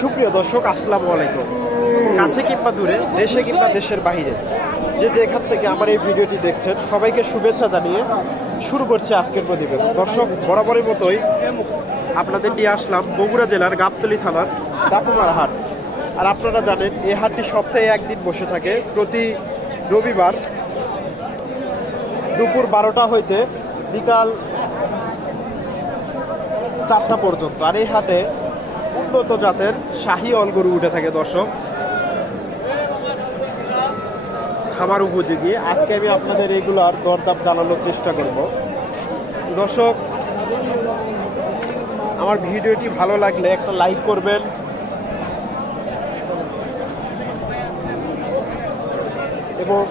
সুপ্রিয় দর্শক, আসসালামু আলাইকুম। কাছে কিংবা দূরে, দেশে কিংবা দেশের বাইরে যে যেখান থেকে আমার এই ভিডিওটি দেখছেন, সবাইকে শুভেচ্ছা জানিয়ে শুরু করছি আজকের প্রতিবেদন। দর্শক, বরাবরের মতোই আপনাদের নিয়ে আসলাম বগুড়া জেলার গাবতলী থানার দাপুমার হাট। আর আপনারা জানেন এই হাটটি সপ্তাহে একদিন বসে থাকে। প্রতি রবিবার দুপুর বারোটা হইতে বিকাল চারটা পর্যন্ত। আর এই হাটে উন্নত জাতের শাহী অলগরু উঠে থাকে দর্শক। খামার উপযোগী। আজকে আমি আপনাদের এইগুলার দরদাম জানানোর চেষ্টা করব। দর্শক, আমার ভিডিওটি ভালো লাগলে একটা লাইক করবেন। এবং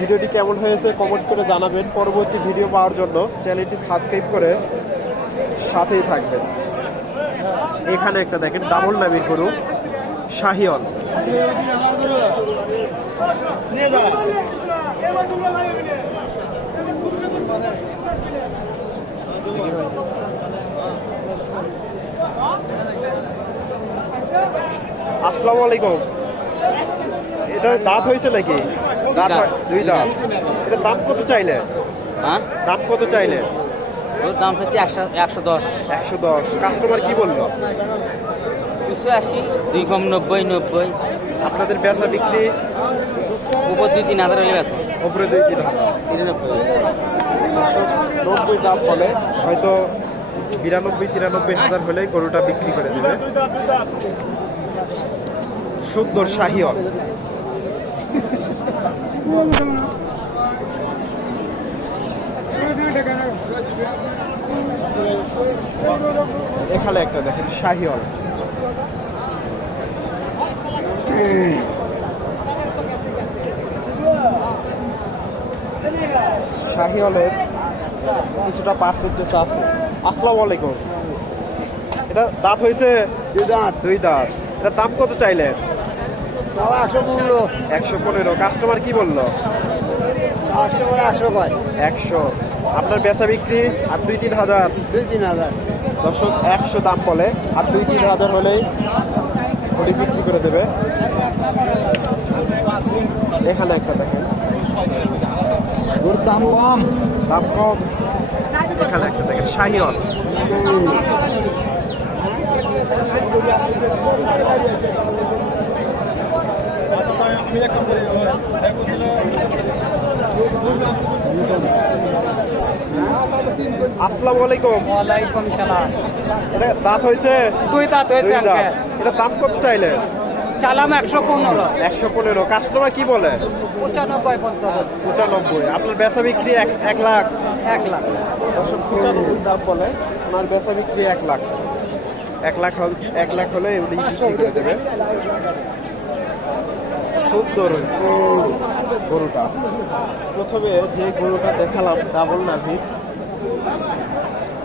ভিডিওটি কেমন হয়েছে কমেন্ট করে জানাবেন। পরবর্তী ভিডিও পাওয়ার জন্য চ্যানেলটি সাবস্ক্রাইব করে সাথেই থাকবেন। এখানে একটা দেখেন ডাবল নামির গরু শাহিওল আসসালামু আলাইকুম। এটা দাঁত হয়েছে নাকি? দাঁত দুই দাঁত। এটা দাম কত চাইলে? হ্যাঁ? দাম কত চাইলে? ওর দাম হচ্ছে একশো একশো দশ। একশো দশ। কাস্টমার কি বলল? দুশো আশি দুই কম নব্বই নব্বই। আপনাদের বেচা বিক্রি? উপর দুই তিন হাজার হয়ে গেছে ওপরে দুই তিন তিরানব্বই। নব্বই দাম হলে হয়তো বিরানব্বই তিরানব্বই হাজার হলে গরুটা বিক্রি করে দেবে। সুন্দর শাহিওল এখানে একটা দেখেন শাহিওল শাহিওলের কিছুটা পার্সেন্টেজ আছে। আসসালামু আলাইকুম। এটা দাঁত হয়েছে দুই দাঁত। দুই দাঁত। এটা দাম কত চাইলেন? একশো পনেরো। কাস্টমার কি বলল? একশো। আপনার বেচা বিক্রি আর দুই তিন হাজার। দুই তিন হাজার। দর্শক একশো দাম বলে আর দুই তিন হাজার হলেই ঘড়ি বিক্রি করে দেবে। এখানে একটা দেখেন। ওর দাম কম। দাম কম। এখানে একটা দেখেন শাহিওল আসসালামু আলাইকুম ওয়ালাইকুম সালাম। এটা দাঁত হয়েছে? দুই দাঁত হয়েছে এটা দাম কত চাইলে? চালাম একশো পনেরো। একশো পনেরো। কাস্টমার কি বলে? পঁচানব্বই পঞ্চানব্বই পঁচানব্বই। আপনার বেচা বিক্রি এক এক লাখ? এক লাখ। পঁচানব্বই দাম বলে ওনার বেচা বিক্রি এক লাখ। এক লাখ এক লাখ হলে উনি বিক্রি করে দেবে। সুন্দর গরুটা। প্রথমে যে গরুটা দেখালাম, ডাবল নাভি।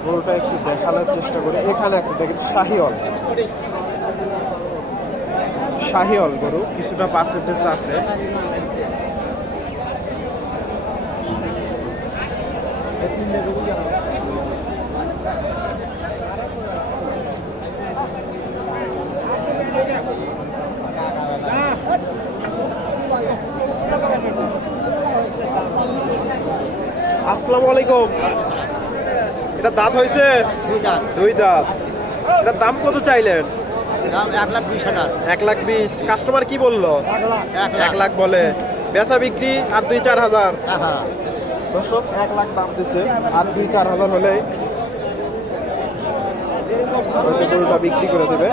গরুটা একটু দেখানোর চেষ্টা করি। এখানে একটা দেখেন শাহিওল শাহিওল গরু, কিছুটা পার্সেন্টেজ আছে। আসসালামু আলাইকুম। এটা দাঁত হয়েছে? দুই দাঁত। এটার দাম কত চাইলেন? এক লাখ বিশ কাস্টমার কি বলল? এক লাখ বলে। বেচা বিক্রি আর দুই চার হাজার। হ্যাঁ দর্শক এক লাখ দাম দিচ্ছে। আর দুই চার হাজার হলে গরুটা বিক্রি করে দেবে।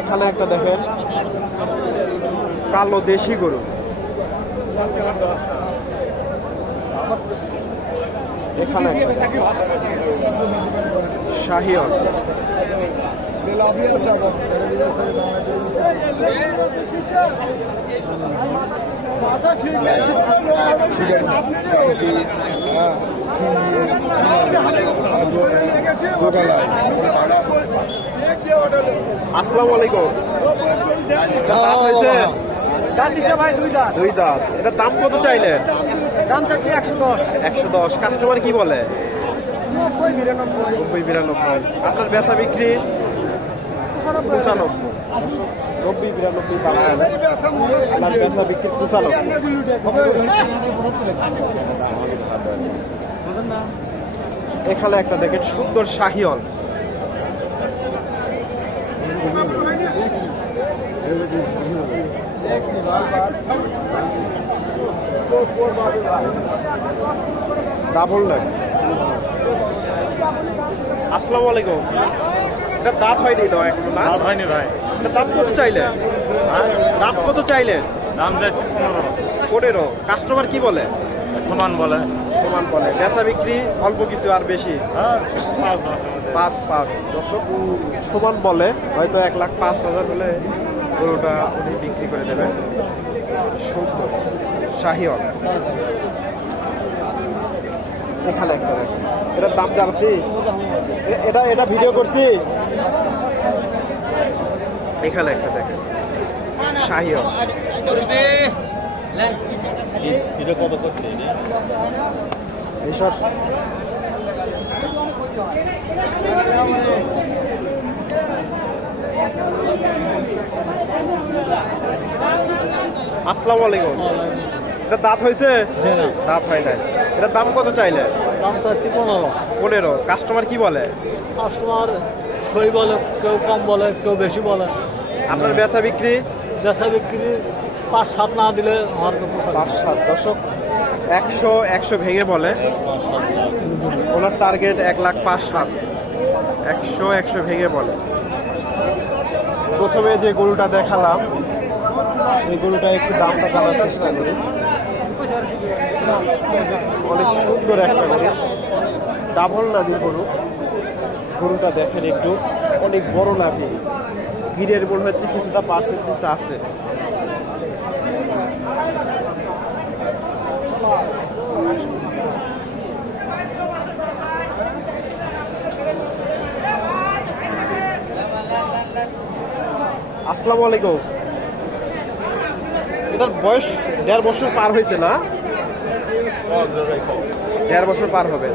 এখানে একটা দেখেন কালো দেশি গরু। এখানে শাহিয়ন আসসালামু আলাইকুম। দুই দাঁত। এটা দাম কত চাইলেন? দাম চাচ্ছি একশো দশ। একশো দশ। কাস্টমার কি বলে? নব্বই বিরানব্বই। নব্বই বিরানব্বই। আপনার বেচা বিক্রি? পঁচানব্বই। নব্বই বিরানব্বই আপনার বেচা বিক্রি পঁচানব্বই। এখানে একটা দেখেন সুন্দর শাহিওল ডাবল লাগ আসসালামু আলাইকুম। এটা দাঁত হয়নি তো এখন না? লাভ হয়নি ভাই। এটা দাম কত চাইলে? দাম কত চাইলে? দাম যাচ্ছে পনেরো। পনেরো। কাস্টমার কি বলে? সমান বলে। সমান বলে। বেচা বিক্রি অল্প কিছু আর বেশি? হ্যাঁ পাঁচ পাঁচ দর্শক সমান বলে। হয়তো এক লাখ পাঁচ হাজার হলে গরুটা উনি বিক্রি করে দেবেন। সুন্দর শাহিওয়াল। এখানে একটা দেখেন এটার দাম জানছি? এটা এটা ভিডিও করছি? এখানে একটা দেখেন শাহিওয়াল। এটা কত করছে এইসব আসসালামু আলাইকুম। এটা দাঁত হয়েছে? দাঁত হয় নাই। এটার দাম কত চাইলে? দাম চাচ্ছি পনেরো। পনেরো। কাস্টমার কি বলে? কাস্টমার সই বলে কেউ কম বলে কেউ বেশি বলে। আপনার বেচা বিক্রি? বেচা বিক্রি পাঁচ সাত না দিলে আমার। পাঁচ সাত। দশক একশো একশো ভেঙে বলে। ওনার টার্গেট এক লাখ পাঁচ সাত। একশো একশো ভেঙে বলে। প্রথমে যে গরুটা দেখালাম, এই গরুটা একটু দামটা জানার চেষ্টা করি। অনেক সুন্দর একটা গরু। ডাবল নাভির গরু। গরুটা দেখেন একটু, অনেক বড় নাভি। ভিড়ের মনে হচ্ছে কিছুটা পার্সেন্টেজ আছে। আসসালামু আলাইকুম। এটার বয়স দেড় বছর পার হয়েছে না? দেড় বছর পার হবে।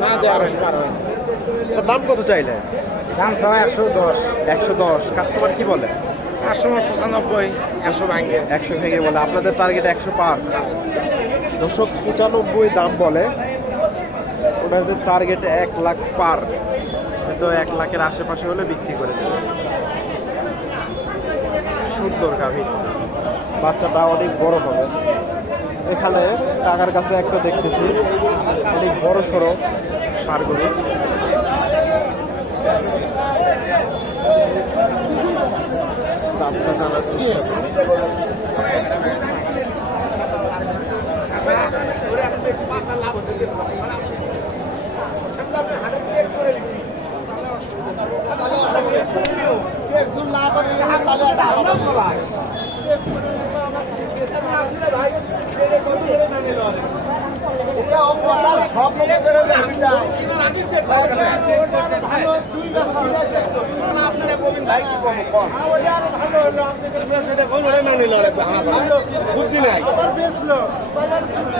দাম কত চাইলে? দাম সবাই একশো দশ। একশো দশ। কাস্টমার কি বলে? একশো পঁচানব্বই একশো ভাঙ্গে একশো ভেঙে বলে। আপনাদের টার্গেট একশো পার। দশক পঁচানব্বই দাম বলে। ওনাদের টার্গেট এক লাখ পার। হয়তো এক লাখের আশেপাশে হলে বিক্রি করে দেবে। সুন্দর গাভীর বাচ্চাটা অনেক বড় হবে। এখানে কাকার কাছে একটা দেখতেছি। অনেক বড় সড়ো সারগুলো। দামটা জানার চেষ্টা করি।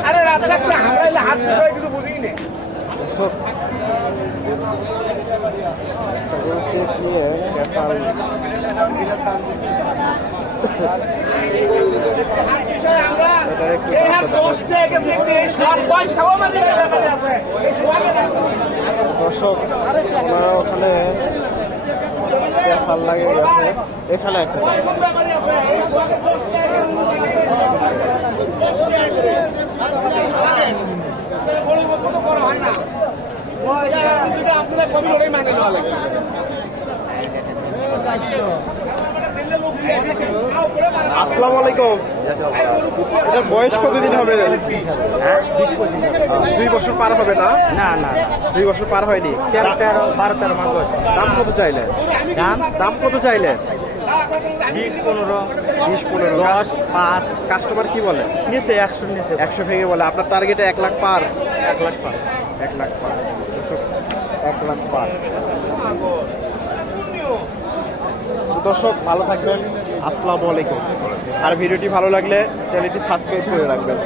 আরে রাত লাগছে হামরাইলে হাত বিষয় কিছু বুঝি নে চেক নিয়ে ক্যাসাল মানে দর্শক ওনারা ওখানে ক্যাসাল লাগে গেছে এখানে একটা মানে আসসালামু আলাইকুম। এটার বয়স কতদিন হবে? দুই বছর পার হবে না? না না। দুই বছর পার হয়নি। তেরো তেরো বারো তেরো মাস। দাম কত চাইলে? দাম? দাম কত চাইলে? বিশ পনেরো। বিশ পনেরো। দশ পাঁচ। কাস্টমার কি বলে? নিচে একশো নিচে। একশো ভেঙে বলে। আপনার টার্গেটে এক লাখ পার। এক লাখ পার। এক লাখ পার। এক লাখ দর্শক, ভালো থাকবেন। আসসালামু আলাইকুম। আর ভিডিওটি ভালো লাগলে চ্যানেলটি সাবস্ক্রাইব করে রাখবেন।